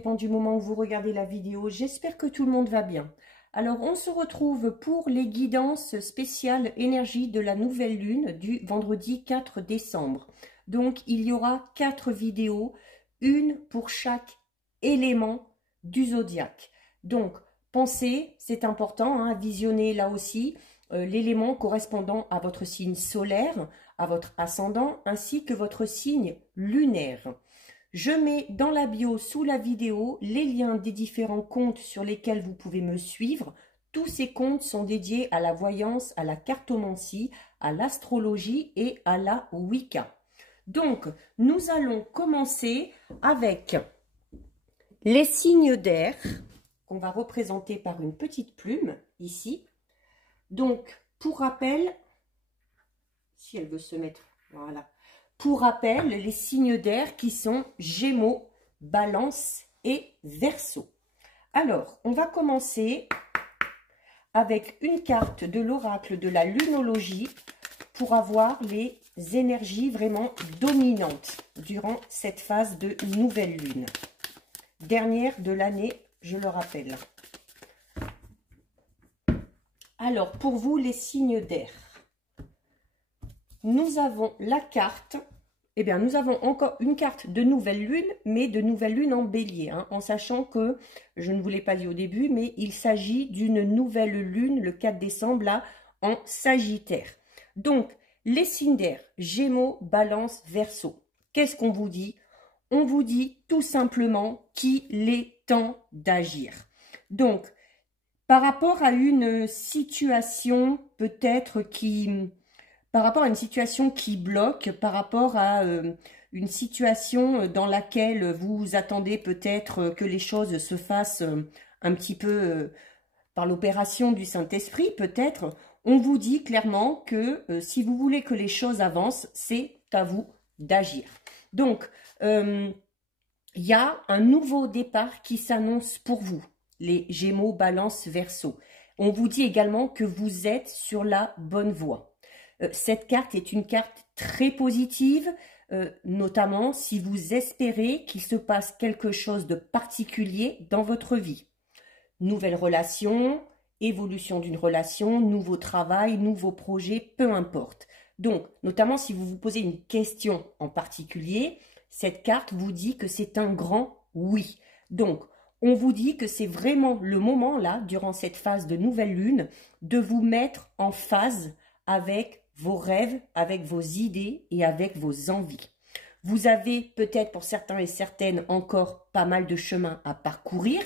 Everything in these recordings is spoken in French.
dépend du moment où vous regardez la vidéo. J'espère que tout le monde va bien. Alors, on se retrouve pour les guidances spéciales énergie de la nouvelle lune du vendredi 4 décembre. Donc, il y aura 4 vidéos, une pour chaque élément du zodiaque. Donc, pensez, c'est important, à visionner là aussi l'élément correspondant à votre signe solaire, à votre ascendant, ainsi que votre signe lunaire. Je mets dans la bio sous la vidéo les liens des différents comptes sur lesquels vous pouvez me suivre. Tous ces comptes sont dédiés à la voyance, à la cartomancie, à l'astrologie et à la Wicca. Donc, nous allons commencer avec les signes d'air qu'on va représenter par une petite plume ici. Donc, pour rappel, si elle veut se mettre, voilà. Pour rappel, les signes d'air qui sont Gémeaux, Balance et Verseau. Alors, on va commencer avec une carte de l'oracle de la lunologie pour avoir les énergies vraiment dominantes durant cette phase de nouvelle lune. Dernière de l'année, je le rappelle. Alors, pour vous, les signes d'air. Nous avons la carte, eh bien, nous avons encore une carte de nouvelle lune, mais de nouvelle lune en bélier, en sachant que, je ne vous l'ai pas dit au début, mais il s'agit d'une nouvelle lune, le 4 décembre, là, en Sagittaire. Donc, les signes d'air, Gémeaux, Balance, Verseau. Qu'est-ce qu'on vous dit? On vous dit tout simplement qu'il est temps d'agir. Donc, par rapport à une situation peut-être qui... Par rapport à une situation qui bloque, par rapport à une situation dans laquelle vous attendez peut-être que les choses se fassent un petit peu par l'opération du Saint-Esprit, peut-être, on vous dit clairement que si vous voulez que les choses avancent, c'est à vous d'agir. Donc, il y a un nouveau départ qui s'annonce pour vous, les Gémeaux, Balance, Verseau. On vous dit également que vous êtes sur la bonne voie. Cette carte est une carte très positive, notamment si vous espérez qu'il se passe quelque chose de particulier dans votre vie. Nouvelle relation, évolution d'une relation, nouveau travail, nouveau projet, peu importe. Donc, notamment si vous vous posez une question en particulier, cette carte vous dit que c'est un grand oui. Donc, on vous dit que c'est vraiment le moment là, durant cette phase de nouvelle lune, de vous mettre en phase avec vos rêves, avec vos idées et avec vos envies. Vous avez peut-être pour certains et certaines encore pas mal de chemin à parcourir,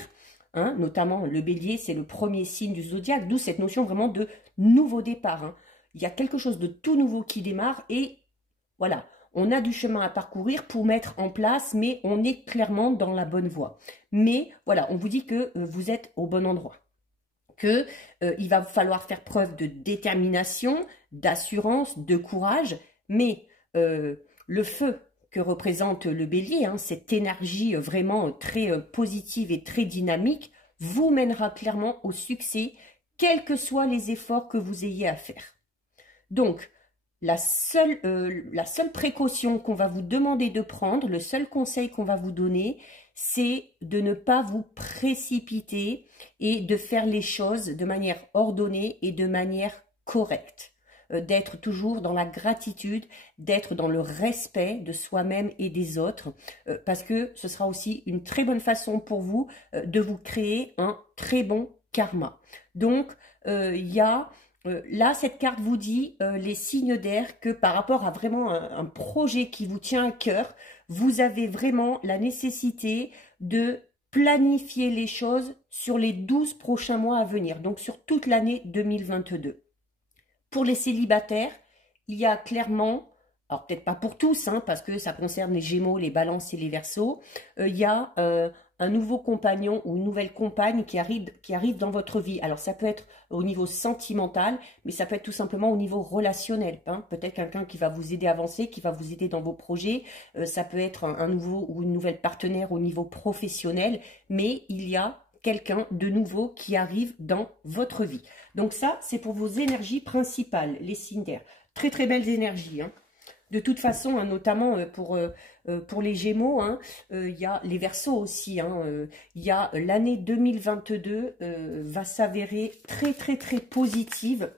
notamment le bélier, c'est le premier signe du zodiaque, d'où cette notion vraiment de nouveau départ. Il y a quelque chose de tout nouveau qui démarre et voilà, on a du chemin à parcourir pour mettre en place, mais on est clairement dans la bonne voie. Mais voilà, on vous dit que vous êtes au bon endroit. Il va falloir faire preuve de détermination, d'assurance, de courage, mais le feu que représente le bélier, cette énergie vraiment très positive et très dynamique, vous mènera clairement au succès, quels que soient les efforts que vous ayez à faire. Donc, la seule précaution qu'on va vous demander de prendre, le seul conseil qu'on va vous donner, c'est de ne pas vous précipiter et de faire les choses de manière ordonnée et de manière correcte. D'être toujours dans la gratitude, d'être dans le respect de soi-même et des autres, parce que ce sera aussi une très bonne façon pour vous de vous créer un très bon karma. Donc, il y a... là, cette carte vous dit, les signes d'air, que par rapport à vraiment un projet qui vous tient à cœur, vous avez vraiment la nécessité de planifier les choses sur les 12 prochains mois à venir, donc sur toute l'année 2022. Pour les célibataires, il y a clairement, alors peut-être pas pour tous, parce que ça concerne les Gémeaux, les Balances et les Verseaux, il y a un nouveau compagnon ou une nouvelle compagne qui arrive dans votre vie. Alors, ça peut être au niveau sentimental, mais ça peut être tout simplement au niveau relationnel. Peut-être quelqu'un qui va vous aider à avancer, qui va vous aider dans vos projets. Ça peut être un nouveau ou une nouvelle partenaire au niveau professionnel, mais il y a quelqu'un de nouveau qui arrive dans votre vie. Donc ça, c'est pour vos énergies principales, les signes d'air. Très, très belles énergies. De toute façon, hein, notamment pour les Gémeaux, hein, il y a les Verseaux aussi. Hein, il y a l'année 2022 va s'avérer très très très positive,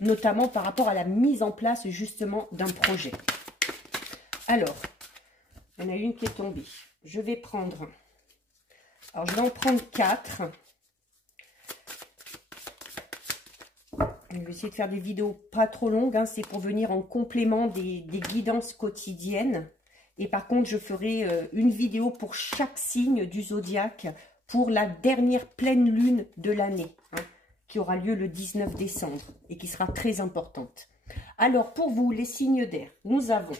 notamment par rapport à la mise en place justement d'un projet. Alors, il y en a une qui est tombée. Je vais prendre... Alors, je vais en prendre 4. Je vais essayer de faire des vidéos pas trop longues. Hein, c'est pour venir en complément des guidances quotidiennes. Et par contre, je ferai une vidéo pour chaque signe du zodiaque pour la dernière pleine lune de l'année, hein, qui aura lieu le 19 décembre et qui sera très importante. Alors, pour vous, les signes d'air, nous avons...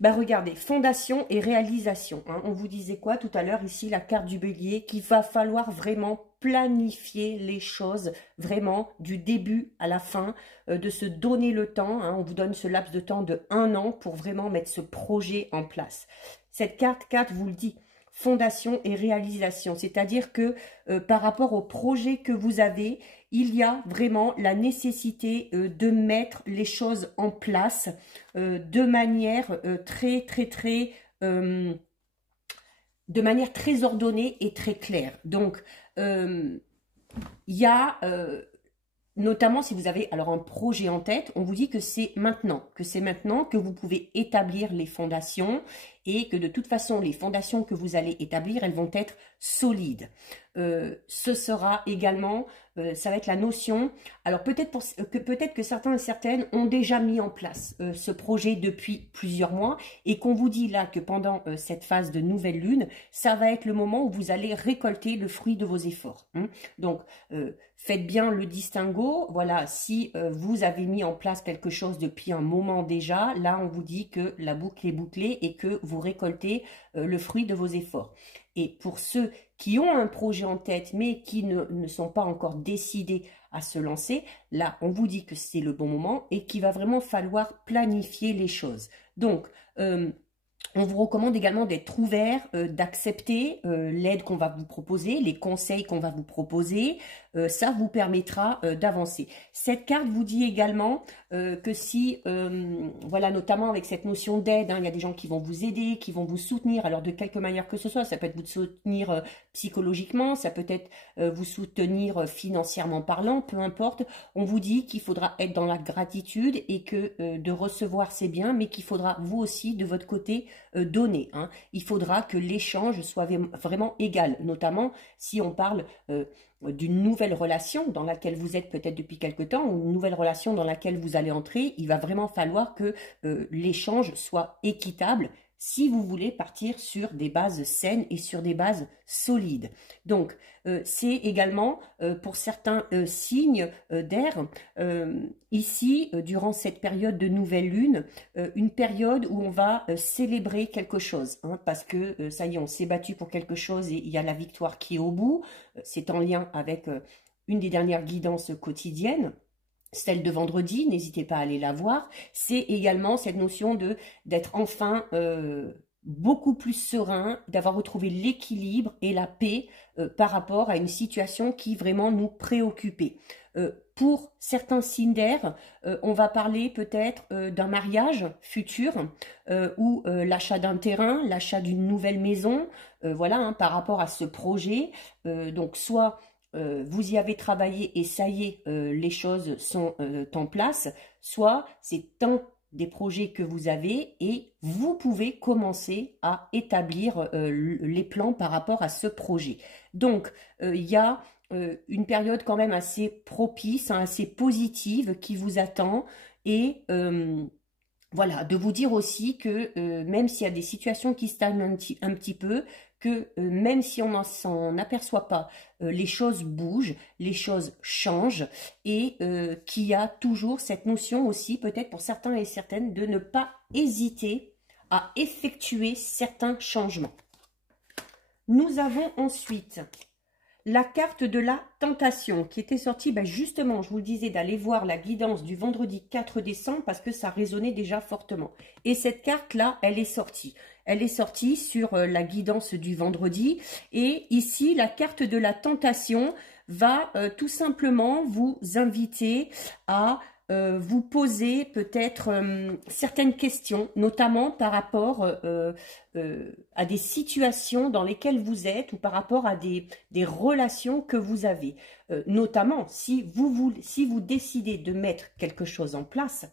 Ben regardez, fondation et réalisation. Hein. On vous disait quoi tout à l'heure ici, la carte du bélier, qu'il va falloir vraiment planifier les choses, vraiment du début à la fin, de se donner le temps. Hein. On vous donne ce laps de temps de 1 an pour vraiment mettre ce projet en place. Cette carte 4 vous le dit, fondation et réalisation. C'est-à-dire que par rapport au projet que vous avez, il y a vraiment la nécessité de mettre les choses en place de manière de manière très ordonnée et très claire. Donc, il y a... notamment si vous avez alors un projet en tête, on vous dit que c'est maintenant que vous pouvez établir les fondations et que de toute façon, les fondations que vous allez établir, elles vont être solides. Ce sera également, ça va être la notion, alors peut-être que certains et certaines ont déjà mis en place ce projet depuis plusieurs mois et qu'on vous dit là que pendant cette phase de nouvelle lune, ça va être le moment où vous allez récolter le fruit de vos efforts. Hein. Donc, faites bien le distinguo. Voilà, si vous avez mis en place quelque chose depuis un moment déjà, là on vous dit que la boucle est bouclée et que vous récoltez le fruit de vos efforts. Et pour ceux qui ont un projet en tête mais qui ne sont pas encore décidés à se lancer, là on vous dit que c'est le bon moment et qu'il va vraiment falloir planifier les choses. Donc, on vous recommande également d'être ouvert, d'accepter l'aide qu'on va vous proposer, les conseils qu'on va vous proposer. Ça vous permettra d'avancer. Cette carte vous dit également que si, voilà, notamment avec cette notion d'aide, hein, il y a des gens qui vont vous aider, qui vont vous soutenir, alors de quelque manière que ce soit. Ça peut être vous soutenir psychologiquement, ça peut être vous soutenir financièrement parlant, peu importe. On vous dit qu'il faudra être dans la gratitude et que de recevoir c'est bien, mais qu'il faudra vous aussi de votre côté donner. Hein. Il faudra que l'échange soit vraiment égal, notamment si on parle d'une nouvelle relation dans laquelle vous êtes peut-être depuis quelque temps, ou une nouvelle relation dans laquelle vous allez entrer. Il va vraiment falloir que l'échange soit équitable si vous voulez partir sur des bases saines et sur des bases solides. Donc, c'est également pour certains signes d'air, ici, durant cette période de nouvelle lune, une période où on va célébrer quelque chose, hein, parce que ça y est, on s'est battu pour quelque chose et il y a la victoire qui est au bout. C'est en lien avec une des dernières guidances quotidiennes, celle de vendredi, n'hésitez pas à aller la voir. C'est également cette notion d'être enfin beaucoup plus serein, d'avoir retrouvé l'équilibre et la paix par rapport à une situation qui vraiment nous préoccupait. Pour certains signes d'air, on va parler peut-être d'un mariage futur ou l'achat d'un terrain, l'achat d'une nouvelle maison, voilà, hein, par rapport à ce projet. Donc, soit vous y avez travaillé et ça y est, les choses sont en place, soit c'est un des projets que vous avez et vous pouvez commencer à établir les plans par rapport à ce projet. Donc, il y a une période quand même assez propice, hein, assez positive qui vous attend et voilà, de vous dire aussi que même s'il y a des situations qui stagnent un petit peu, que même si on ne s'en aperçoit pas, les choses bougent, les choses changent et qu'il y a toujours cette notion aussi, peut-être pour certains et certaines, de ne pas hésiter à effectuer certains changements. Nous avons ensuite la carte de la tentation qui était sortie, ben justement, je vous le disais, d'aller voir la guidance du vendredi 4 décembre parce que ça résonnait déjà fortement. Et cette carte-là, elle est sortie. Elle est sortie sur la guidance du vendredi. Et ici, la carte de la tentation va tout simplement vous inviter à vous poser peut-être certaines questions, notamment par rapport à des situations dans lesquelles vous êtes ou par rapport à des relations que vous avez. Notamment, si vous décidez de mettre quelque chose en place,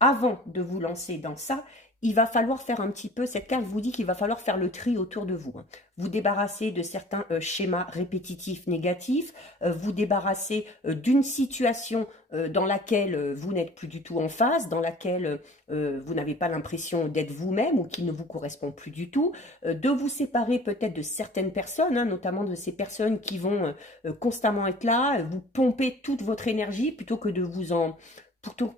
avant de vous lancer dans ça, il va falloir faire un petit peu, cette carte vous dit qu'il va falloir faire le tri autour de vous. Vous débarrasser de certains schémas répétitifs négatifs, vous débarrasser d'une situation dans laquelle vous n'êtes plus du tout en phase, dans laquelle vous n'avez pas l'impression d'être vous-même ou qui ne vous correspond plus du tout, de vous séparer peut-être de certaines personnes, hein, notamment de ces personnes qui vont constamment être là, vous pomper toute votre énergie plutôt que de vous en...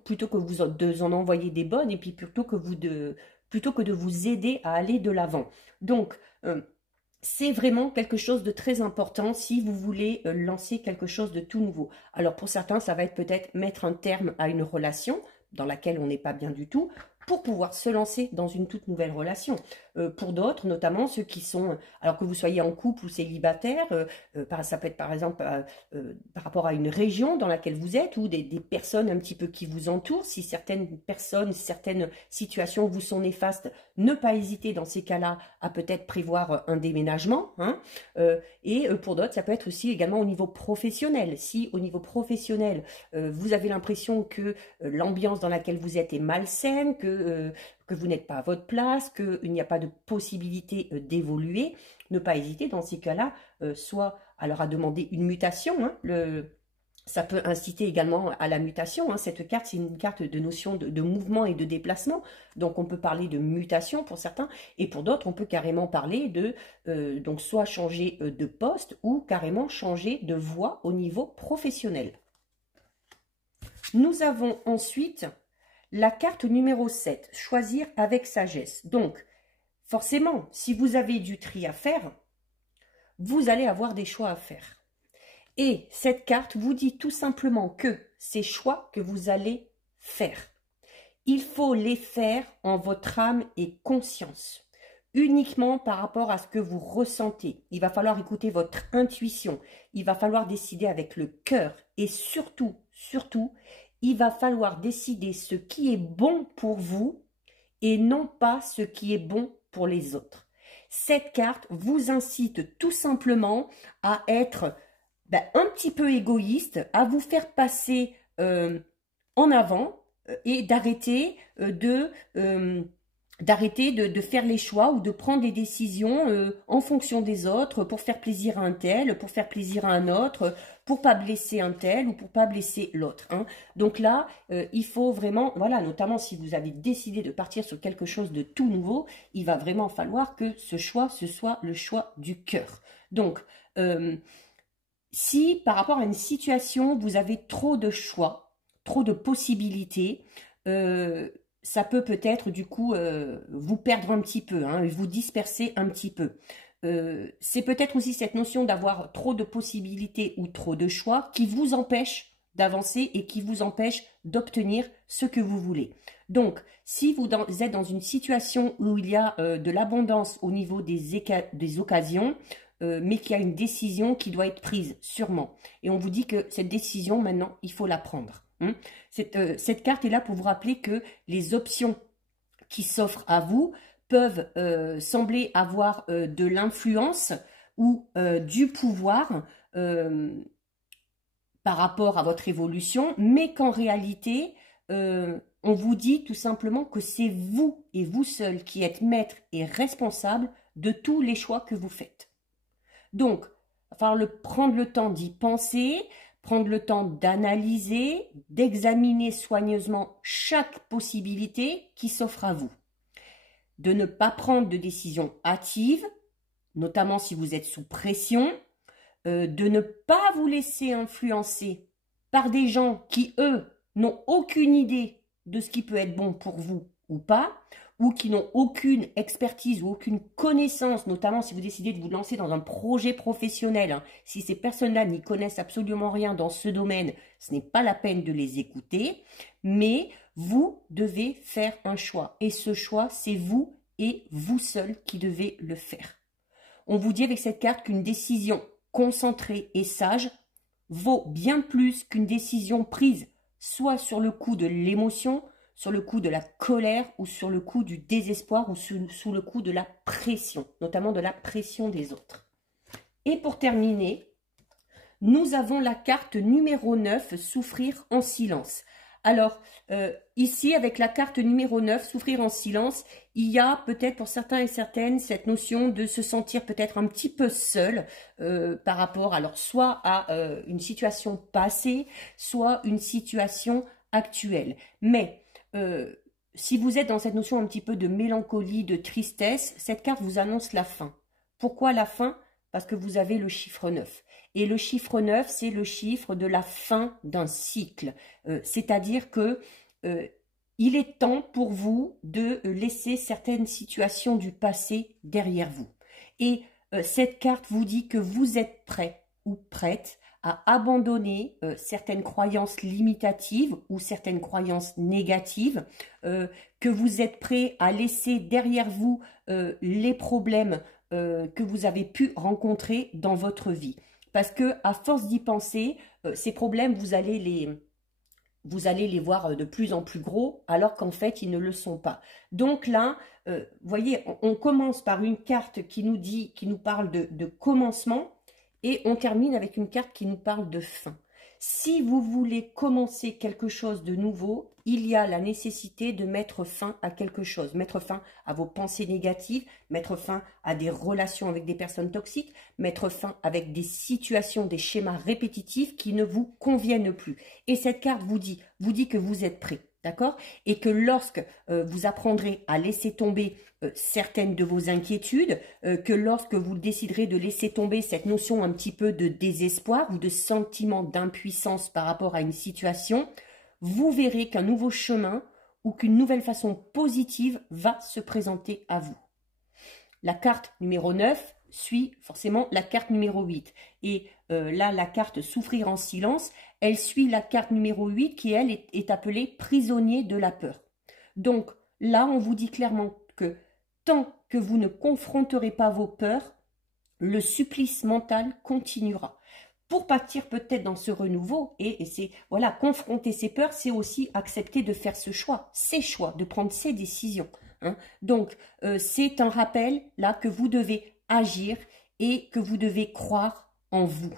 Plutôt que vous en envoyer des bonnes et puis plutôt que de vous aider à aller de l'avant. Donc, c'est vraiment quelque chose de très important si vous voulez lancer quelque chose de tout nouveau. Alors, pour certains, ça va être peut-être mettre un terme à une relation dans laquelle on n'est pas bien du tout, pour pouvoir se lancer dans une toute nouvelle relation. Pour d'autres, notamment ceux qui sont, alors que vous soyez en couple ou célibataire, ça peut être par exemple par rapport à une région dans laquelle vous êtes ou des personnes un petit peu qui vous entourent. Si certaines personnes, certaines situations vous sont néfastes, ne pas hésiter dans ces cas-là à peut-être prévoir un déménagement. Hein, et pour d'autres, ça peut être aussi également au niveau professionnel. Si au niveau professionnel, vous avez l'impression que l'ambiance dans laquelle vous êtes est malsaine, que vous n'êtes pas à votre place, qu'il n'y a pas de possibilité d'évoluer, ne pas hésiter dans ces cas-là, soit alors à demander une mutation, hein, ça peut inciter également à la mutation. Hein. Cette carte, c'est une carte de notion de mouvement et de déplacement. Donc, on peut parler de mutation pour certains. Et pour d'autres, on peut carrément parler de donc soit changer de poste ou carrément changer de voie au niveau professionnel. Nous avons ensuite la carte numéro 7, choisir avec sagesse. Donc, forcément, si vous avez du tri à faire, vous allez avoir des choix à faire. Et cette carte vous dit tout simplement que ces choix que vous allez faire, il faut les faire en votre âme et conscience, uniquement par rapport à ce que vous ressentez. Il va falloir écouter votre intuition, il va falloir décider avec le cœur et surtout, il va falloir décider ce qui est bon pour vous et non pas ce qui est bon pour les autres. Cette carte vous incite tout simplement à être un petit peu égoïste, à vous faire passer en avant et d'arrêter de faire les choix ou de prendre des décisions en fonction des autres pour faire plaisir à un tel, pour faire plaisir à un autre, pour pas blesser un tel ou pour pas blesser l'autre. Hein. Donc là, il faut vraiment, voilà, notamment si vous avez décidé de partir sur quelque chose de tout nouveau, il va vraiment falloir que ce choix, ce soit le choix du cœur. Donc, si par rapport à une situation, vous avez trop de choix, trop de possibilités, ça peut peut-être du coup vous perdre un petit peu, hein, vous disperser un petit peu. C'est peut-être aussi cette notion d'avoir trop de possibilités ou trop de choix qui vous empêche d'avancer et qui vous empêche d'obtenir ce que vous voulez. Donc, si vous êtes dans une situation où il y a de l'abondance au niveau des occasions, mais qu'il y a une décision qui doit être prise, sûrement. Et on vous dit que cette décision, maintenant, il faut la prendre. Hein. Cette carte est là pour vous rappeler que les options qui s'offrent à vous peuvent sembler avoir de l'influence ou du pouvoir par rapport à votre évolution, mais qu'en réalité, on vous dit tout simplement que c'est vous et vous seul qui êtes maître et responsable de tous les choix que vous faites. Donc, il va falloir prendre le temps d'y penser, prendre le temps d'analyser, d'examiner soigneusement chaque possibilité qui s'offre à vous. De ne pas prendre de décision hâtive, notamment si vous êtes sous pression, de ne pas vous laisser influencer par des gens qui, eux, n'ont aucune idée de ce qui peut être bon pour vous ou pas, ou qui n'ont aucune expertise ou aucune connaissance, notamment si vous décidez de vous lancer dans un projet professionnel. Hein, si ces personnes-là n'y connaissent absolument rien dans ce domaine, ce n'est pas la peine de les écouter, mais vous devez faire un choix. Et ce choix, c'est vous et vous seul qui devez le faire. On vous dit avec cette carte qu'une décision concentrée et sage vaut bien plus qu'une décision prise soit sur le coup de l'émotion, sur le coup de la colère ou sur le coup du désespoir ou sous le coup de la pression, notamment de la pression des autres. Et pour terminer, nous avons la carte numéro 9, souffrir en silence. Alors, ici, avec la carte numéro 9, souffrir en silence, il y a peut-être pour certains et certaines cette notion de se sentir peut-être un petit peu seul par rapport, alors soit à une situation passée, soit une situation actuelle. Mais si vous êtes dans cette notion un petit peu de mélancolie, de tristesse, cette carte vous annonce la fin. Pourquoi la fin? Parce que vous avez le chiffre 9. Et le chiffre 9, c'est le chiffre de la fin d'un cycle. C'est-à-dire que il est temps pour vous de laisser certaines situations du passé derrière vous. Et cette carte vous dit que vous êtes prêt ou prête à abandonner certaines croyances limitatives ou certaines croyances négatives, que vous êtes prêt à laisser derrière vous les problèmes que vous avez pu rencontrer dans votre vie. Parce que à force d'y penser, ces problèmes, vous allez les voir de plus en plus gros, alors qu'en fait, ils ne le sont pas. Donc là, vous voyez, on commence par une carte qui nous parle de commencement, et on termine avec une carte qui nous parle de fin. Si vous voulez commencer quelque chose de nouveau, il y a la nécessité de mettre fin à quelque chose, mettre fin à vos pensées négatives, mettre fin à des relations avec des personnes toxiques, mettre fin avec des situations, des schémas répétitifs qui ne vous conviennent plus. Et cette carte vous dit que vous êtes prêt, d'accord? Et que lorsque vous apprendrez à laisser tomber certaines de vos inquiétudes, que lorsque vous déciderez de laisser tomber cette notion un petit peu de désespoir ou de sentiment d'impuissance par rapport à une situation, vous verrez qu'un nouveau chemin ou qu'une nouvelle façon positive va se présenter à vous. La carte numéro 9 suit forcément la carte numéro 8. Et là, la carte souffrir en silence, elle suit la carte numéro 8 qui, elle, est appelée prisonnier de la peur. Donc là, on vous dit clairement que tant que vous ne confronterez pas vos peurs, le supplice mental continuera. Pour partir peut-être dans ce renouveau, et c'est, voilà, confronter ses peurs, c'est aussi accepter de faire ce choix, ses choix, de prendre ses décisions. Hein. Donc, c'est un rappel, là, que vous devez agir et que vous devez croire en vous.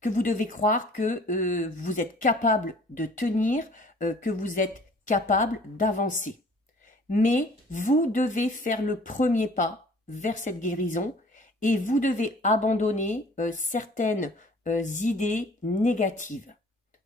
Que vous devez croire que vous êtes capable de tenir, que vous êtes capable d'avancer. Mais vous devez faire le premier pas vers cette guérison et vous devez abandonner certaines idées négatives.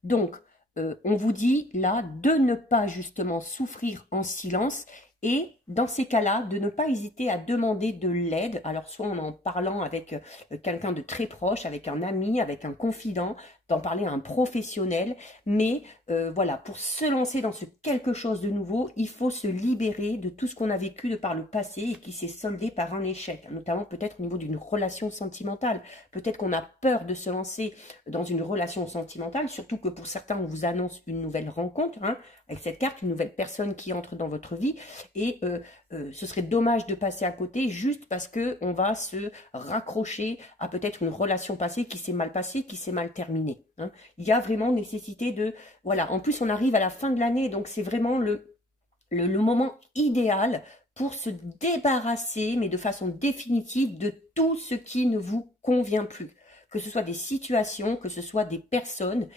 Donc, on vous dit là de ne pas justement souffrir en silence et dans ces cas-là, de ne pas hésiter à demander de l'aide. Alors, soit en parlant avec quelqu'un de très proche, avec un ami, avec un confident, d'en parler à un professionnel. Mais voilà, pour se lancer dans ce quelque chose de nouveau, il faut se libérer de tout ce qu'on a vécu de par le passé et qui s'est soldé par un échec, notamment peut-être au niveau d'une relation sentimentale. Peut-être qu'on a peur de se lancer dans une relation sentimentale, surtout que pour certains, on vous annonce une nouvelle rencontre, hein, avec cette carte, une nouvelle personne qui entre dans votre vie. Et ce serait dommage de passer à côté juste parce qu'on va se raccrocher à peut-être une relation passée qui s'est mal passée, qui s'est mal terminée. Hein. Il y a vraiment nécessité de... Voilà, en plus on arrive à la fin de l'année, donc c'est vraiment le moment idéal pour se débarrasser, mais de façon définitive, de tout ce qui ne vous convient plus. Que ce soit des situations, que ce soit des personnes,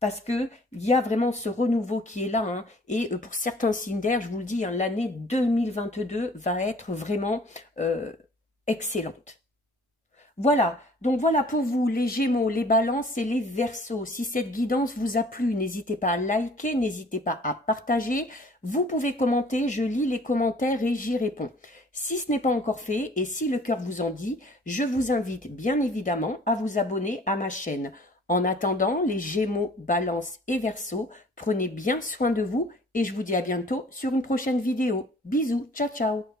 parce qu'il y a vraiment ce renouveau qui est là. Hein, et pour certains signes d'air, je vous le dis, hein, l'année 2022 va être vraiment excellente. Voilà, donc voilà pour vous les Gémeaux, les Balances et les Verseaux. Si cette guidance vous a plu, n'hésitez pas à liker, n'hésitez pas à partager. Vous pouvez commenter, je lis les commentaires et j'y réponds. Si ce n'est pas encore fait et si le cœur vous en dit, je vous invite bien évidemment à vous abonner à ma chaîne. En attendant, les Gémeaux, Balances et Verseaux, prenez bien soin de vous et je vous dis à bientôt sur une prochaine vidéo. Bisous, ciao ciao.